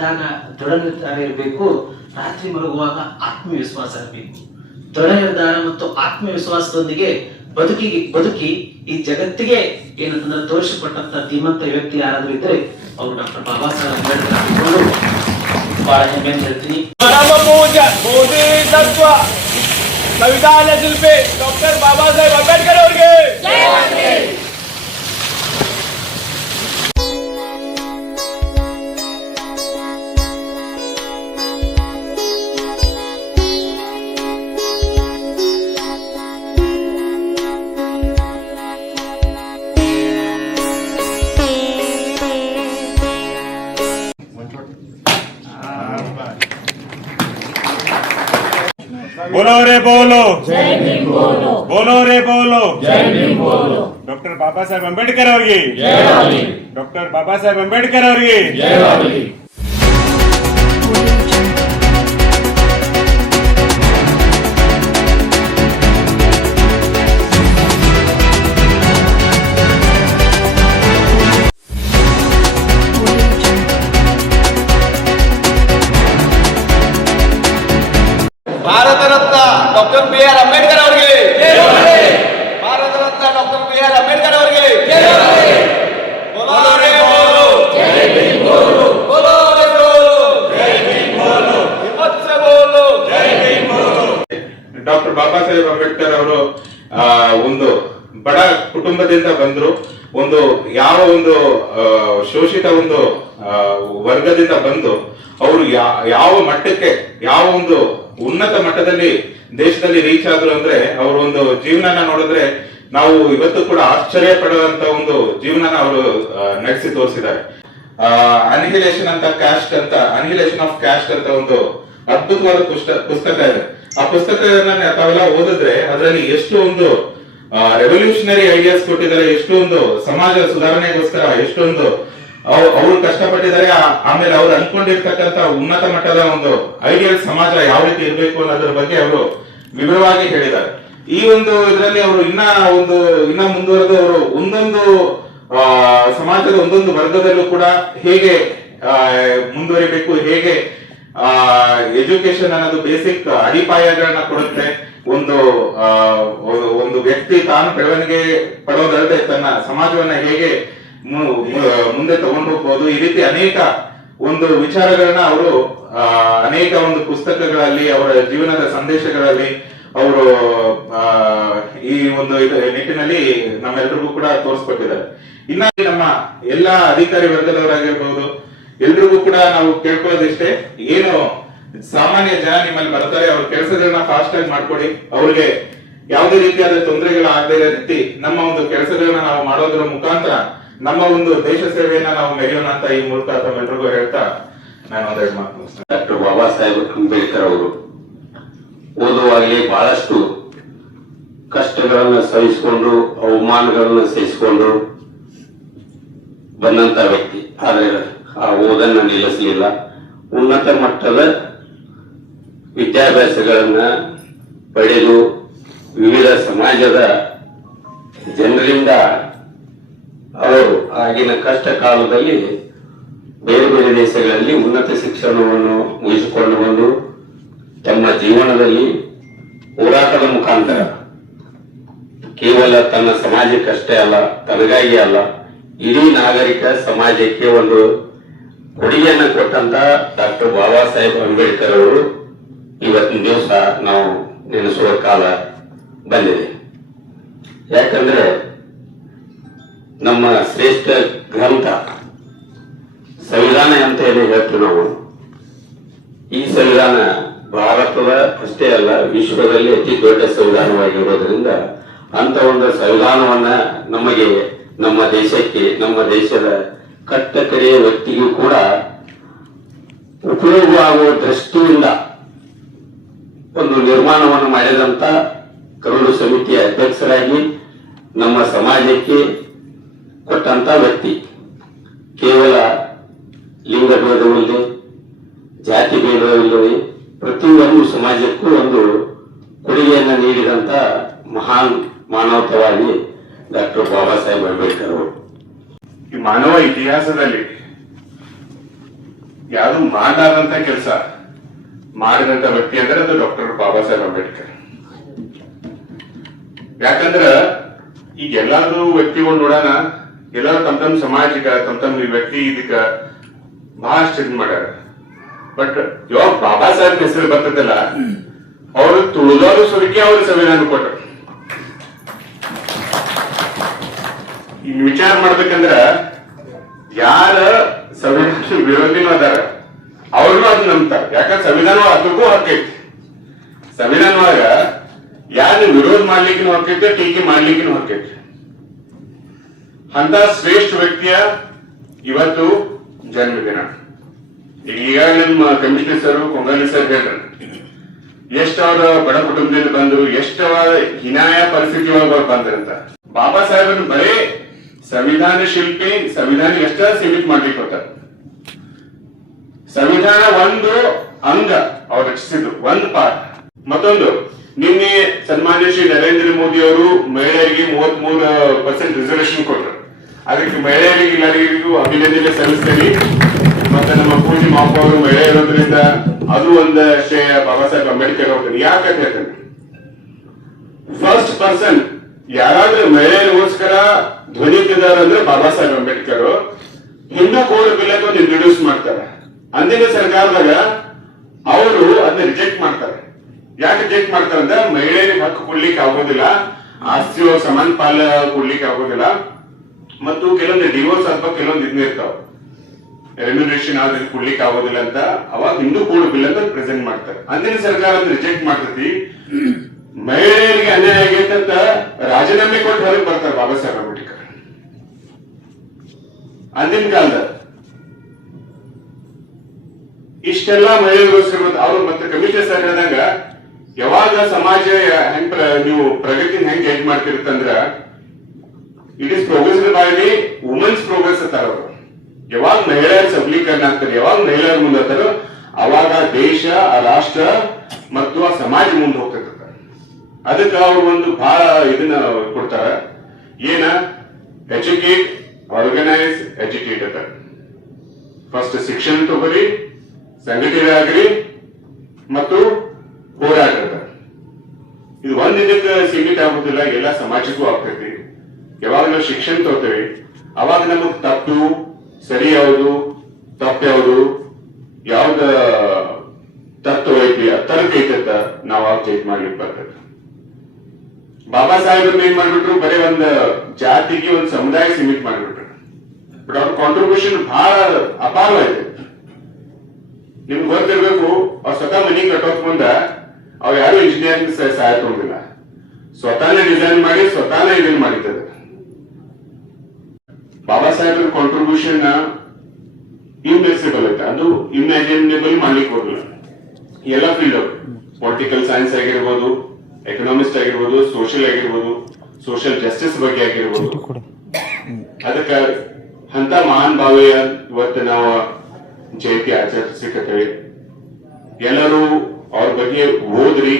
ಎದ್ದಾಗ ದೃಢ ನಿರ್ಧಾರ ಇರಬೇಕು, ರಾತ್ರಿ ಮಲಗುವಾಗ ಆತ್ಮವಿಶ್ವಾಸ ಇರಬೇಕು. ದೃಢ ನಿರ್ಧಾರ ಮತ್ತು ಆತ್ಮವಿಶ್ವಾಸದೊಂದಿಗೆ ಬದುಕಿ ಈ ಜಗತ್ತಿಗೆ ಏನಂತಂದ್ರೆ ತೋರಿಸಿಕೊಟ್ಟಂತ ಧೀಮಂತ ವ್ಯಕ್ತಿ ಯಾರಾದ್ರೂ ಇದ್ರೆ ಅವರು ಡಾಕ್ಟರ್ ಬಾಬಾ ಸಾಹೇಬ್ ಅಂಬೇಡ್ಕರ್ ಆಗಿಕೊಂಡು ಬಹಳ ಹೆಮ್ಮೆ ಹೇಳ್ತೀನಿ. ಸಂವಿಧಾನ ಶಿಲ್ಪಿ ಡಾಕ್ಟರ್ ಬಾಬಾ ಸಾಹೇಬ್ ಅಂಬೇಡ್ಕರ್ ಅವರಿಗೆ बोलो रे बोलो, जय भीम बोलो, बोलो रे बोलो, जय भीम बोलो. डॉक्टर बाबा साहेब अंबेडकर ಅವರಿಗೆ ಜಯವಾಗಲಿ, ಡಾಕ್ಟರ್ ಬಾಬಾ ಸಾಹೇಬ್ ಅಂಬೇಡ್ಕರ್ ಅವರಿಗೆ ಜಯವಾಗಲಿ. Bharat Ratna doctor B R Ambedkar ಅವರಿಗೆ, Bharat Ratna doctor B R Ambedkar ಅವರಿಗೆ. बोलो रे बोलो, जय भीम बोलो, बोलो रे बोलो, जय भीम बोलो, हिम्मत से बोलो, जय भीम बोलो. ಡಾಕ್ಟರ್ ಬಾಬಾ ಸಾಹೇಬ್ ಅಂಬೇಡ್ಕರ್ ಅವರು ಒಂದು ಬಡ ಕುಟುಂಬದಿಂದ ಬಂದ್ರು. ಒಂದು ಒಂದು ಶೋಷಿತ ಒಂದು ವರ್ಗದಿಂದ ಬಂದು ಅವರು ಯಾವ ಮಟ್ಟಕ್ಕೆ ಒಂದು ಉನ್ನತ ಮಟ್ಟದಲ್ಲಿ ದೇಶದಲ್ಲಿ ರೀಚ್ ಆದ್ರು ಅಂದ್ರೆ ಅವ್ರ ಒಂದು ಜೀವನನ ನೋಡಿದ್ರೆ ನಾವು ಇವತ್ತು ಕೂಡ ಆಶ್ಚರ್ಯ ಪಡುವಂತ ಒಂದು ಜೀವನನ ಅವರು ನಡೆಸಿ ತೋರಿಸಿದ್ದಾರೆ. ಅನಿಹಿಲೇಷನ್ ಆಫ್ ಕ್ಯಾಸ್ಟ್ ಅಂತ ಒಂದು ಅದ್ಭುತವಾದ ಪುಸ್ತಕ ಇದೆ. ಆ ಪುಸ್ತಕವನ್ನ ತಾವೆಲ್ಲ ಓದಿದ್ರೆ ಅದರಲ್ಲಿ ಎಷ್ಟು ಒಂದು ರೆವಲ್ಯೂಷನರಿ ಐಡಿಯಾಸ್ ಕೊಟ್ಟಿದ್ದಾರೆ, ಎಷ್ಟೊಂದು ಸಮಾಜ ಸುಧಾರಣೆಗೋಸ್ಕರ ಎಷ್ಟೊಂದು ಅವ್ರು ಕಷ್ಟಪಟ್ಟಿದ್ದಾರೆ. ಆಮೇಲೆ ಅವ್ರು ಅನ್ಕೊಂಡಿರ್ತಕ್ಕಂತ ಉನ್ನತ ಮಟ್ಟದ ಒಂದು ಐಡಿಯಲ್ ಸಮಾಜ ಯಾವ ರೀತಿ ಇರಬೇಕು ಅನ್ನೋದ್ರ ಬಗ್ಗೆ ಅವರು ವಿವರವಾಗಿ ಹೇಳಿದ್ದಾರೆ. ಈ ಒಂದು ಇದರಲ್ಲಿ ಅವರು ಇನ್ನ ಮುಂದುವರೆದು ಅವರು ಒಂದೊಂದು ಸಮಾಜದ ಒಂದೊಂದು ವರ್ಗದಲ್ಲೂ ಕೂಡ ಹೇಗೆ ಮುಂದುವರಿಬೇಕು, ಹೇಗೆ ಎಜುಕೇಶನ್ ಅನ್ನೋದು ಬೇಸಿಕ್ ಅಡಿಪಾಯಗಳನ್ನ ಕೊಡುತ್ತೆ. ಒಂದು ವ್ಯಕ್ತಿ ತಾನು ಬೆಳವಣಿಗೆ ಪಡೋದಲ್ಲದೆ ತನ್ನ ಸಮಾಜವನ್ನ ಹೇಗೆ ಮುಂದೆ ತಗೊಂಡು ಹೋಗ್ಬೋದು, ಈ ರೀತಿ ಅನೇಕ ಒಂದು ವಿಚಾರಗಳನ್ನ ಅವರು ಅನೇಕ ಒಂದು ಪುಸ್ತಕಗಳಲ್ಲಿ ಅವರ ಜೀವನದ ಸಂದೇಶಗಳಲ್ಲಿ ಅವರು ಈ ಒಂದು ನಿಟ್ಟಿನಲ್ಲಿ ನಮ್ಮೆಲ್ಲರಿಗೂ ಕೂಡ ತೋರಿಸ್ಕೊಟ್ಟಿದ್ದಾರೆ. ಇನ್ನ ನಮ್ಮ ಎಲ್ಲಾ ಅಧಿಕಾರಿ ವರ್ಗದವರಾಗಿರ್ಬಹುದು ಎಲ್ರಿಗೂ ಕೂಡ ನಾವು ಕೇಳ್ಕೊಳ್ಳೋದಿಷ್ಟೇ, ಏನು ಸಾಮಾನ್ಯ ಜನ ನಿಮ್ಮಲ್ಲಿ ಬರ್ತಾರೆ ಅವ್ರ ಕೆಲಸಗಳನ್ನ ಫಾಸ್ಟ್ ಆಗಿ ಮಾಡ್ಕೊಡಿ, ಅವ್ರಿಗೆ ಯಾವುದೇ ರೀತಿಯಾದ ತೊಂದರೆಗಳಾಗದೇ ಇರೋ ರೀತಿ ನಮ್ಮ ಒಂದು ಕೆಲಸಗಳನ್ನ ನಾವು ಮಾಡೋದ್ರ ಮುಖಾಂತರ ನಮ್ಮ ಒಂದು ದೇಶ ಸೇವೆಯನ್ನ ನಾವು ಮೆರೆಯೋಣ ಅಂತ ಈ ಮೂಲಕ ತಮ್ಮೆಲ್ಲರಿಗೂ ಹೇಳ್ತಾ ನಾನು ಒಂದೆರಡು ಮಾತು ಮುಗಿಸ್ತೇನೆ. ಡಾಕ್ಟರ್ ಬಾಬಾ ಸಾಹೇಬ್ ಅಂಬೇಡ್ಕರ್ ಅವರು ಓದುವಾಗಲೇ ಬಹಳಷ್ಟು ಕಷ್ಟಗಳನ್ನು ಸಹಿಸಿಕೊಂಡು ಅವಮಾನಗಳನ್ನು ಸಹಿಸಿಕೊಂಡು ಬಂದಂತ ವ್ಯಕ್ತಿ. ಆದರೆ ಆ ಓದನ್ನ ನಿಲ್ಲಿಸಲಿಲ್ಲ. ಉನ್ನತ ಮಟ್ಟದ ವಿದ್ಯಾಭ್ಯಾಸಗಳನ್ನ ಪಡೆದು ವಿವಿಧ ಸಮಾಜದ ಜನರಿಂದ ಅವರು ಆಗಿನ ಕಷ್ಟ ಕಾಲದಲ್ಲಿ ಬೇರೆ ಬೇರೆ ದೇಶಗಳಲ್ಲಿ ಉನ್ನತ ಶಿಕ್ಷಣವನ್ನು ಮುಗಿಸಿಕೊಂಡು ಬಂದು ತಮ್ಮ ಜೀವನದಲ್ಲಿ ಹೋರಾಟದ ಮುಖಾಂತರ ಕೇವಲ ತನ್ನ ಸಮಾಜಕ್ಕಷ್ಟೇ ಅಲ್ಲ, ತನಗಾಗಿ ಅಲ್ಲ, ಇಡೀ ನಾಗರಿಕ ಸಮಾಜಕ್ಕೆ ಒಂದು ಕೊಡುಗೆಯನ್ನು ಕೊಟ್ಟಂತ ಡಾಕ್ಟರ್ ಬಾಬಾ ಸಾಹೇಬ್ ಅಂಬೇಡ್ಕರ್ ಅವರು ಇವತ್ತಿನ ದಿವಸ ನಾವು ನೆನೆಸುವ ಕಾಲ ಬಂದಿದೆ. ಯಾಕಂದ್ರೆ ನಮ್ಮ ಶ್ರೇಷ್ಠ ಗ್ರಂಥ ಸಂವಿಧಾನ ಅಂತ ಏನು ಹೇಳ್ತೀವಿ ನಾವು, ಈ ಸಂವಿಧಾನ ಭಾರತದ ಅಷ್ಟೇ ಅಲ್ಲ ವಿಶ್ವದಲ್ಲಿ ಅತಿ ದೊಡ್ಡ ಸಂವಿಧಾನವಾಗಿರೋದ್ರಿಂದ ಅಂತ ಒಂದು ಸಂವಿಧಾನವನ್ನ ನಮಗೆ, ನಮ್ಮ ದೇಶಕ್ಕೆ, ನಮ್ಮ ದೇಶದ ಕಟ್ಟಕಡೆಯ ವ್ಯಕ್ತಿಗೂ ಕೂಡ ಉಪಯೋಗವಾಗುವ ದೃಷ್ಟಿಯಿಂದ ಒಂದು ನಿರ್ಮಾಣವನ್ನು ಮಾಡಿದಂತ ಕರಡು ಸಮಿತಿಯ ಅಧ್ಯಕ್ಷರಾಗಿ ನಮ್ಮ ಸಮಾಜಕ್ಕೆ ಕೊಟ್ಟಂತ ವ್ಯಕ್ತಿ. ಕೇವಲ ಲಿಂಗ ಭೇದವಿಲ್ಲದೆ, ಜಾತಿ ಭೇದವಿಲ್ಲದೆ ಪ್ರತಿಯೊಂದು ಸಮಾಜಕ್ಕೂ ಒಂದು ಕೊಡುಗೆಯನ್ನು ನೀಡಿದಂತ ಮಹಾನ್ ಮಾನವತಾವಾದಿ ಡಾಕ್ಟರ್ ಬಾಬಾ ಸಾಹೇಬ್ ಅಂಬೇಡ್ಕರ್ ಅವರು. ಈ ಮಾನವ ಇತಿಹಾಸದಲ್ಲಿ ಯಾರು ಮಾಡಲಾರಂತ ಕೆಲಸ ಮಾಡಿದಂತ ವ್ಯಕ್ತಿ ಅಂದ್ರೆ ಅದು ಡಾಕ್ಟರ್ ಬಾಬಾ ಸಾಹೇಬ್ ಅಂಬೇಡ್ಕರ್. ಯಾಕಂದ್ರ ಈಗ ಎಲ್ಲಾರು ವ್ಯಕ್ತಿಗಳು ನೋಡೋಣ, ಎಲ್ಲಾರು ತಮ್ಮ ಸಮಾಜಿಕ ತಮ್ಮ ವ್ಯಕ್ತಿ ಇದಕ್ಕ ಬಹಳಷ್ಟು ಇದ್ ಮಾಡ್ಯಾರ. ಬಟ್ ಯಾವಾಗ ಬಾಬಾ ಸಾಹೇಬ್ ಹೆಸರು ಬರ್ತದಲ್ಲ, ಅವರು ತುಳಿದವರು ಸುರಿಕೆ ಅವ್ರ ಸಂವಿಧಾನ ಕೊಟ್ಟರು. ಈಗ ವಿಚಾರ ಮಾಡ್ಬೇಕಂದ್ರ ಯಾರ ಸಂವಿಧಾನ ವಿರೋಧಿನೂ ಅದಾರ ಅವ್ರನ್ನೂ ಅದನ್ನ ನಂಬ್ತಾರ. ಯಾಕಂದ್ರೆ ಸಂವಿಧಾನ ಅದಕ್ಕೂ ಹಕ್ಕೈತಿ. ಸಂವಿಧಾನವಾಗ ಯಾರು ವಿರೋಧ ಮಾಡ್ಲಿಕ್ಕೂ ಹಕ್ಕೈತೆ, ಟೀಕೆ ಮಾಡ್ಲಿಕ್ಕೂ ಹಕ್ಕೈತಿ. ಅಂತ ಶ್ರೇಷ್ಠ ವ್ಯಕ್ತಿಯ ಇವತ್ತು ಜನ್ಮದಿನ. ಈಗ ನಮ್ಮ ಕಮಿಷನರ್ ಸರ್ ಕೊಂಗಾಲಿ ಸರ್ ಹೇಳ್ರಿ, ಎಷ್ಟು ಅವ್ರ ಬಡ ಕುಟುಂಬದಿಂದ ಬಂದ್ರು, ಎಷ್ಟು ಹೀನಾಯ ಪರಿಸ್ಥಿತಿ ಒಳಗೆ ಅವ್ರು ಬಂದ್ರಂತ. ಬಾಬಾ ಸಾಹೇಬ್ ಬರೀ ಸಂವಿಧಾನ ಶಿಲ್ಪಿ, ಸಂವಿಧಾನ ಎಷ್ಟ ಸೀಮಿತ ಮಾಡ್ಲಿಕ್ಕೆ ಹೋಗ್ತಾರೆ. ಸಂವಿಧಾನ ಒಂದು ಅಂಗ ಅವ್ರು ರಚಿಸಿದ್ರು, ಒಂದು ಪಾರ್ಟ್. ಮತ್ತೊಂದು, ನಿನ್ನೆ ಸನ್ಮಾನ್ಯ ಶ್ರೀ ನರೇಂದ್ರ ಮೋದಿ ಅವರು ಮಹಿಳೆಯರಿಗೆ 33% ರಿಸರ್ವೇಶನ್ ಕೊಟ್ಟರು. ಅದಕ್ಕೆ ಮಹಿಳೆಯರಿಗೆ ಎಲ್ಲರಿಗೂ ಅಭಿನಂದನೆ ಸಲ್ಲಿಸ್ತೀನಿ. ಮತ್ತೆ ನಮ್ಮ ಪೂಜೆ ಮಾಪ ಅವರು ಮಹಿಳೆ ಇರೋದ್ರಿಂದ ಅದು ಒಂದು ಶ್ರೇಯ ಬಾಬಾ ಸಾಹೇಬ್ ಅಂಬೇಡ್ಕರ್ ಅವ್ರಿಗೆ. ಯಾಕಂತ ಹೇಳ್ತೇನೆ, ಫಸ್ಟ್ ಪರ್ಸನ್ ಯಾರಾದ್ರೂ ಮಹಿಳೆಯರಿಗೋಸ್ಕರ ಧ್ವನಿ ಎತ್ತಿದಾರ ಅಂದ್ರೆ ಬಾಬಾ ಸಾಹೇಬ್ ಅಂಬೇಡ್ಕರ್. ಹಿಂದೂ ಕೋಡ್ ಬಿಲ್ ಅಂತ ಒಂದು ಇಂಟ್ರೊಡ್ಯೂಸ್ ಮಾಡ್ತಾರೆ. ಅಂದಿನ ಸರ್ಕಾರದಾಗ ಅವರು ಅದನ್ನ ರಿಜೆಕ್ಟ್ ಮಾಡ್ತಾರೆ. ಯಾಕೆ ರಿಜೆಕ್ಟ್ ಮಾಡ್ತಾರೆ ಅಂದ್ರೆ ಮಹಿಳೆಯರಿಗೆ ಹಕ್ಕು ಕೊಡ್ಲಿಕ್ಕೆ ಆಗೋದಿಲ್ಲ, ಆಸ್ತಿಯೋ ಸಮಾನ ಪಾಲ ಕೊಡ್ಲಿಕ್ಕೆ ಆಗೋದಿಲ್ಲ, ಮತ್ತು ಕೆಲವೊಂದು ಡಿವೋರ್ಸ್ ಅಥವಾ ಕೆಲವೊಂದು ಇದನ್ನ ಇರ್ತಾವ, ರೆಮ್ಯುನರೇಷನ್ ಆದ್ರೆ ಕೊಡ್ಲಿಕ್ಕೆ ಆಗೋದಿಲ್ಲ ಅಂತ ಅವಾಗ ಹಿಂದೂ ಕೋಡ್ ಬಿಲ್ ಅಂತ ಪ್ರೆಸೆಂಟ್ ಮಾಡ್ತಾರೆ. ಅಂದಿನ ಸರ್ಕಾರ ಅದನ್ನ ರಿಜೆಕ್ಟ್ ಮಾಡ್ತೈತಿ. ಮಹಿಳೆಯರಿಗೆ ಅನ್ಯಾಯ ಆಗೈತೆ ಅಂತ ರಾಜೀನಾಮೆ ಕೊಟ್ಟು ಹೊರಗೆ ಬರ್ತಾರೆ ಬಾಬಾ ಸಾಹೇಬ್ ಅಂಬೇಡ್ಕರ್. ಅಂದಿನ ಕಾಲದ ಇಷ್ಟೆಲ್ಲ ಮಹಿಳೆಯರಿಗೋಸ್ಕರ ಅವ್ರು ಮತ್ತೆ ಕಮಿಷನರ್ ಸರ್ ಹೇಳಿದಾಗ, ಯಾವಾಗ ಸಮಾಜ ಹೆಂಗ್ ನೀವು ಪ್ರಗತಿನ ಹೆಂಗ್ ಜಡ್ಜ್ ಮಾಡ್ತಿರುತ್ತಂದ್ರ it is progress by the women's progress ಅಂತಾರ ಅವರು. ಯಾವಾಗ ಮಹಿಳೆಯರ ಸಬಲೀಕರಣ ಆಗ್ತಾರೆ, ಯಾವಾಗ ಮಹಿಳೆಯರ ಮುಂದೆ ಆಗ್ತಾರೋ ಅವಾಗ ದೇಶ, ಆ ರಾಷ್ಟ್ರ ಮತ್ತು ಆ ಸಮಾಜ ಮುಂದೆ ಹೋಗ್ತಿರ್ತಾರೆ. ಅದಕ್ಕೆ ಅವರು ಒಂದು ಬಹಳ ಇದನ್ನ ಕೊಡ್ತಾರ, ಏನ ಎಜುಕೇಟ್, ಆರ್ಗನೈಸ್, ಎಜುಕೇಟ್ ಅಂತ. ಫಸ್ಟ್ ಶಿಕ್ಷಣ ತಗೋರಿ, ಸಂಘಟನೆ ಆಗ್ರಿ ಮತ್ತು ಹೋರಾಟ. ಇದು ಒಂದ್ ಇದಕ್ಕೆ ಸೀಮಿತ ಆಗುದಿಲ್ಲ, ಎಲ್ಲ ಸಮಾಜಕ್ಕೂ ಆಗ್ತೈತಿ. ಯಾವಾಗ ನಾವು ಶಿಕ್ಷಣ ತಗೋತೇವೆ ಅವಾಗ ನಮಗ್ ತಪ್ಪು ಸರಿ ಯಾವುದು, ತಪ್ಪು ಯಾವುದು, ಯಾವ್ದ ತತ್ವ ಐತಿ, ತರ್ಕ ಐತಂತ ನಾವು ಚೇಂಜ್ ಮಾಡ್ಲಿಕ್ಕೆ ಬರ್ತೈತಿ. ಬಾಬಾ ಸಾಹೇಬ್ ಏನ್ ಮಾಡ್ಬಿಟ್ರು, ಬರೀ ಒಂದ್ ಜಾತಿಗೆ ಒಂದ್ ಸಮುದಾಯ ಸೀಮಿತ ಮಾಡ್ಬಿಟ್ರು. ಬಟ್ ಅವ್ರ ಕಾಂಟ್ರಿಬ್ಯೂಷನ್ ಬಹಳ ಅಪಾರವಾಗಿದೆ. ನಿಮ್ಗೆ ಗೊತ್ತಿರ್ಬೇಕು, ಅವ್ರು ಸ್ವತಃ ಮನಿ ಕಟ್ಟೋಕ್ ಮುಂದ ಅವ್ರು ಯಾರು ಇಂಜಿನಿಯರಿಂಗ್ ಸಹಾಯ ತಗೊಂಡಿಲ್ಲ, ಸ್ವತಃನೇ ಡಿಸೈನ್ ಮಾಡಿ ಸ್ವತಃನೇ ಇದನ್ನ ಮಾಡಿದ್ದಾರೆ. ಬಾಬಾ ಸಾಹೇಬ್ರ ಕಾಂಟ್ರಿಬ್ಯೂಷನ್ ಇಮ್ಮೆಸಿಬಲ್ ಐತೆ, ಅದು ಇಮ್ಯಾಜಿನೇಬಲ್ ಮಾಡ್ಲಿಕ್ಕೆ ಹೋಗಿಲ್ಲ. ಎಲ್ಲ ಫೀಲ್ಡ್, ಪೊಲಿಟಿಕಲ್ ಸೈನ್ಸ್ ಆಗಿರ್ಬೋದು, ಎಕನಾಮಿಕ್ಸ್ ಆಗಿರ್ಬೋದು, ಸೋಷಿಯಲ್ ಆಗಿರ್ಬೋದು, ಸೋಷಿಯಲ್ ಜಸ್ಟಿಸ್ ಬಗ್ಗೆ ಆಗಿರ್ಬೋದು. ಅದಕ್ಕೆ ಅಂತ ಮಹಾನ್ ಭಾವಿಯ ಇವತ್ತು ನಾವು ಜಯಂತಿ ಆಚರಿಸಿಕತ್ತೇವೆ. ಎಲ್ಲರೂ ಅವ್ರ ಬಗ್ಗೆ ಓದ್ರಿ,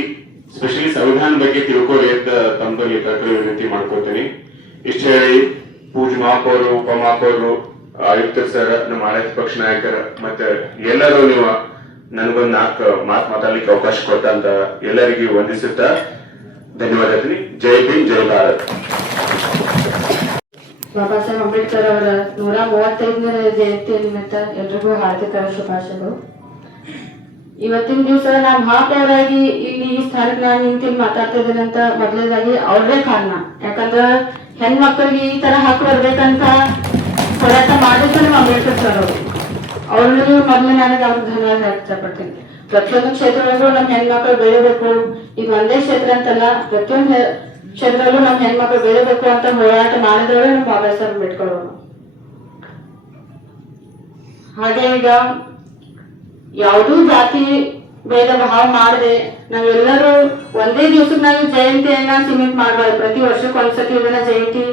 ಸ್ಪೆಷಲಿ ಸಂವಿಧಾನ ಬಗ್ಗೆ ತಿಳ್ಕೊರಿ ಅಂತ ತಮ್ಮಲ್ಲಿ ವಿನಂತಿ ಮಾಡ್ಕೊತೀನಿ. ಇಷ್ಟ ಹೇಳಿ ಪೂಜ್ ಮಹಾಪೌರು, ಉಪಮಹಾಪೌರು, ಆಯುಕ್ತರು ಸರ್, ನಮ್ಮ ಆಡಳಿತ ಪಕ್ಷ ನಾಯಕರ ಮತ್ತೆ ಎಲ್ಲರೂ ನೀವು ನನಗೊಂದು 4 ಮಾತು ಮಾತಾಡ್ಲಿಕ್ಕೆ ಅವಕಾಶ ಕೊಟ್ಟಂತ ಎಲ್ಲರಿಗೂ ವಂದಿಸುತ್ತಾ ಧನ್ಯವಾದ. ಜೈ ಭೀಮ್, ಜೈ ಭಾರತ್. ಬಾಬಾ ಸಾಹೇಬ್ ಅಂಬೇಡ್ಕರ್ ಅವರ 135ನೇ ಜಯಂತಿ ನಿಮಿತ್ತ ಎಲ್ರಿಗೂ ಹಾರ್ದಿಕ ಶುಭಾಶಯಗಳು. ಇವತ್ತಿನ ದಿವಸ ನಾನು ಮಹಾಪೌರಾಗಿ ಇಲ್ಲಿ ಈ ಸ್ಥಾನಕ್ಕೆ ನಾನು ನಿಂತು ಮಾತಾಡ್ತಾ ಇದ್ದೇನೆ ಅಂತ ಮೊದಲನೇದಾಗಿ ಅವ್ರದೇ ಕಾರಣ. ಯಾಕಂದ್ರೆ ಹೆಣ್ಮಕ್ಳಿಗೆ ಈ ತರ ಹಕ್ಕು ಬರ್ಬೇಕಂತ ಹೋರಾಟ ಮಾಡಿದ್ರು ನಮ್ಮ ಅಂಬೇಡ್ಕರ್ ಸರ್ ಅವರು. ಅವ್ರಿಗೂ ಮೊದಲು ನನಗೆ ಅವ್ರಿಗೆ ಧನ್ಯವಾದ ವ್ಯಕ್ತಪಡ್ತೀನಿ. ಪ್ರತಿಯೊಂದು ಕ್ಷೇತ್ರದಲ್ಲೂ ನಮ್ಮ ಹೆಣ್ಮಕ್ಳು ಬೆಳಿಬೇಕು, ಇದು ಒಂದೇ ಕ್ಷೇತ್ರ ಅಂತಲ್ಲ, ಪ್ರತಿಯೊಂದು ಕ್ಷೇತ್ರದಲ್ಲೂ ನಮ್ಮ ಹೆಣ್ಮಕ್ಳು ಬೆಳಿಬೇಕು ಅಂತ ಹೋರಾಟ ಮಾಡಿದವರು ನಮ್ಮ ಬಾಬಾ ಸಾಹೇಬ್ ಅಂಬೇಡ್ಕರ್ ಅವರು. ಹಾಗೆ ಈಗ ಯಾವುದೂ ಜಾತಿ ಭೇದ ಭಾವ ಮಾಡದೆ ನಾವೆಲ್ಲರೂ ಒಂದೇ ದಿವಸಕ್ಕೆ ನಾವು ಜಯಂತಿಯನ್ನ ಸೀಮಿತ ಮಾಡಬಾರ್ದು. ಪ್ರತಿ ವರ್ಷಕ್ಕೆ ಒಂದ್ಸತಿ ಇದನ್ನ ಜಯಂತಿ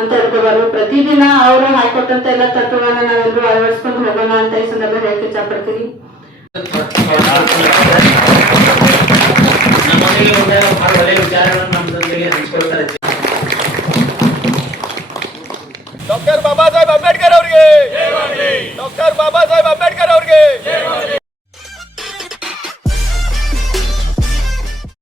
ಅಂತ ಇಟ್ಕೋಬಾರ್ದು. ಪ್ರತಿದಿನ ಅವರು ಹಾಕೊಟ್ಟಂತ ಎಲ್ಲ ತತ್ವವನ್ನ ನಾವೆಲ್ಲರೂ ಅಳವಡಿಸ್ಕೊಂಡು ಹೋಗೋಣ ಅಂತ ಈ ಸಂದರ್ಭ ಹೇಳಕ್ ಇಚ್ಛ ಪಡ್ತೀನಿ. ಒಳ್ಳೆಯ ವಿಚಾರಗಳನ್ನು ನಮ್ಮ ಜೊತೆಗೆ ಹಂಚ್ಕೊಳ್ತಾರೆ. ಡಾಕ್ಟರ್ ಬಾಬಾ ಸಾಹೇಬ್ ಅಂಬೇಡ್ಕರ್ ಅವರಿಗೆ, ಡಾಕ್ಟರ್ ಬಾಬಾ ಸಾಹೇಬ್